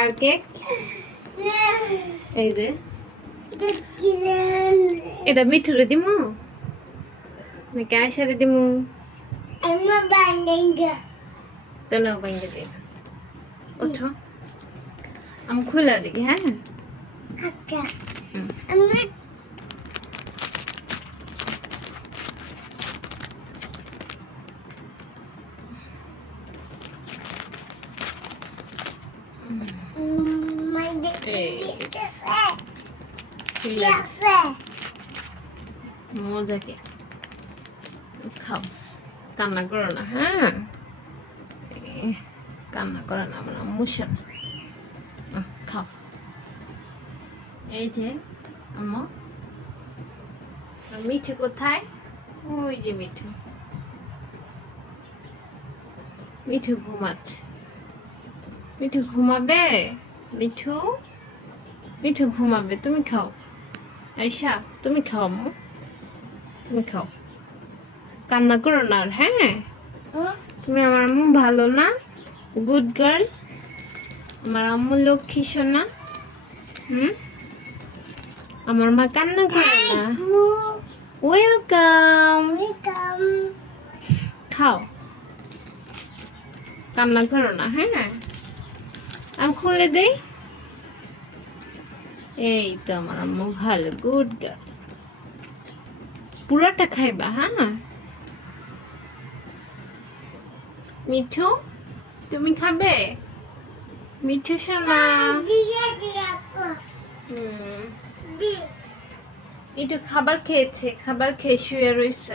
কার cake? এই যে এটা মিঠুরে দিমু নাকি আয়সারে দিমু? তাহলে বাইঙ্গে দিই। ওঠো, আমি খুলে দিই। হ্যাঁ আচ্ছা হুম। আমি খুলে দিছি। মজা কে খাও, কান্না করো না। হ্যাঁ কান্না করো না, আমার আম্মু শোনা। খাও। এই যে আম্মু, মিঠু কোথায়? ওই যে মিঠু, মিঠু ঘুমাচ্ছে। মিঠু ঘুমাবে, মিঠু মিঠু ঘুমাবে। তুমি খাও আয়শা, তুমি খাও আম্মু, তুমি খাও। কান্না করো না আর। হ্যাঁ তুমি আমার আম্মু ভালো না? গুড গার্ল, আমার আম্মু লক্ষ্মী সোনা। আমার মা কান্না করে না। ওয়েলকাম, খাও, কান্না করো না। হ্যাঁ আমি খুলে দেই। এই তো আমার আম্মু ভালো, গুড গার্ল। পুরাটা খাইবা? হ্যাঁ মিঠু, তুমি খাবে? মিঠু সোনা, একটু খাবার খেয়েছে, খাবার খেয়ে শুয়ে রয়েছে।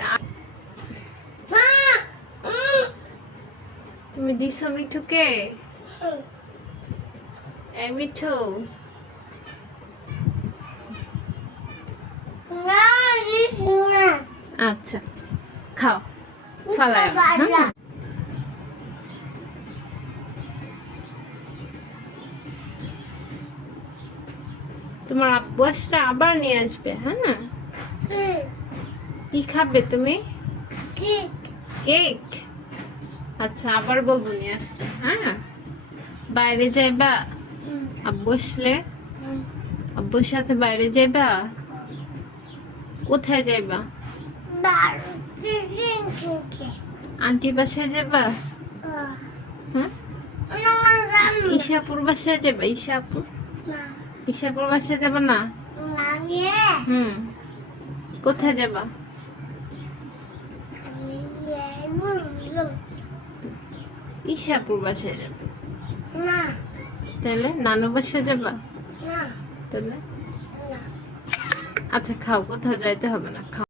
তুমি দিছো মিঠুকে? এই মিঠু, আচ্ছা খাও, ফালায়। তোমার আব্বু আসলে আবার নিয়ে আসবে। হ্যাঁ কি খাবে তুমি? কেক? আচ্ছা আবার বলবো নিয়ে আসতে। হ্যাঁ বাইরে যাইবা আব্বু আসলে? আব্বুর সাথে বাইরে যাইবা? কোথায় যাইবা? আন্টি বাসায় যাবা? হ্যাঁ ঈশাপুর বাসায় যাবা? ঈশাপুর, ঈশাপুর বাসায় যাবা না? কোথায় যাবা? ঈশাপুর বাসায় যাবে। তাহলে নানু বাসায় যাবা? তাহলে আচ্ছা খাও, কোথাও যাইতে হবে না, খাও।